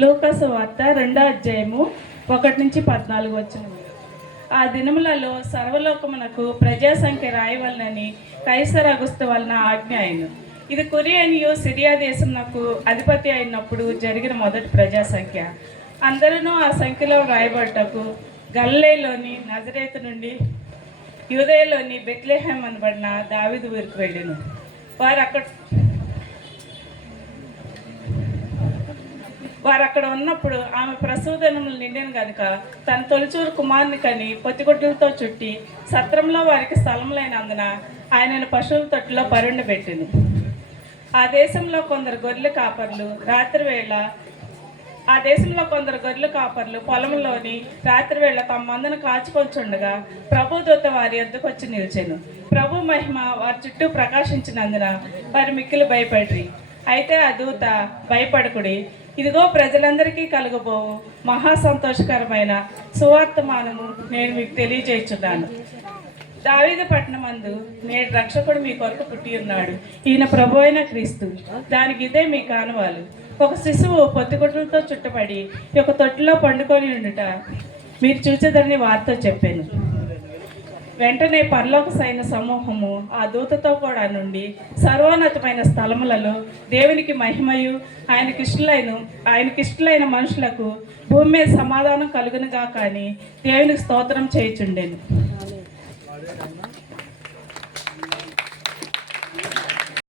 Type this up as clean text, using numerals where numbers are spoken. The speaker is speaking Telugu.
లూకాసు వార్త 2వ అధ్యాయము 1-14 వచనం. ఆ దినములలో సర్వలోకమునకు ప్రజాసంఖ్య రాయవలనని కైసర్ అగుస్తు వలన ఆజ్ఞ అయ్యను. ఇది కురియనియు సిరియా దేశమునకు అధిపతి అయినప్పుడు జరిగిన మొదటి ప్రజాసంఖ్య. అందరూ ఆ సంఖ్యలో రాయబడటకు గలిలయలోని నజరేతు నుండి యూదయలోని బెత్లెహేం అనబడిన దావీదు ఊరికి వెళ్ళెను. వారు అక్కడ ఉన్నప్పుడు ఆమె ప్రసూదనములు నిండిన కనుక తన తొలిచూరు కుమారుని కని పొత్తిగుడ్డలతో చుట్టి సత్రంలో వారికి స్థలములైనందున ఆయనను పశువుల తొట్టులో పరుండబెట్టింది. ఆ దేశంలో కొందరు గొర్రెల కాపర్లు పొలంలోని రాత్రివేళ తమ మందను కాచుకొంచుండగా ప్రభుదూత వారి యొద్దకు వచ్చి నిలిచెను. ప్రభు మహిమ వారి చుట్టూ ప్రకాశించినందున వారు మిక్కిలి భయపడిరి. అయితే ఆ దూత, భయపడకుడి, ఇదిగో ప్రజలందరికీ కలుగబోవు మహా సంతోషకరమైన సువార్తమానము నేను మీకు తెలియజేస్తున్నాను. దావీదు పట్టణమందు నేడు రక్షకుడు మీ కొరకు పుట్టి ఉన్నాడు. ఈయన ప్రభు అయిన క్రీస్తు. దానికి ఇదే మీ కానువాలు. ఒక శిశువు పొత్తిగుడ్డలతో చుట్టబడి ఒక తొట్టిలో పండుకొని ఉండుట మీరు చూసేదని వారితో చెప్పాను. వెంటనే పరలోక సైన్య సమూహము ఆ దూతతో కూడా నుండి సర్వోన్నతమైన స్థలములలో దేవునికి మహిమయు ఆయనకిష్టులైన మనుషులకు భూమి మీద సమాధానం కలుగునుగా కానీ దేవునికి స్తోత్రం చేయుచుండెను.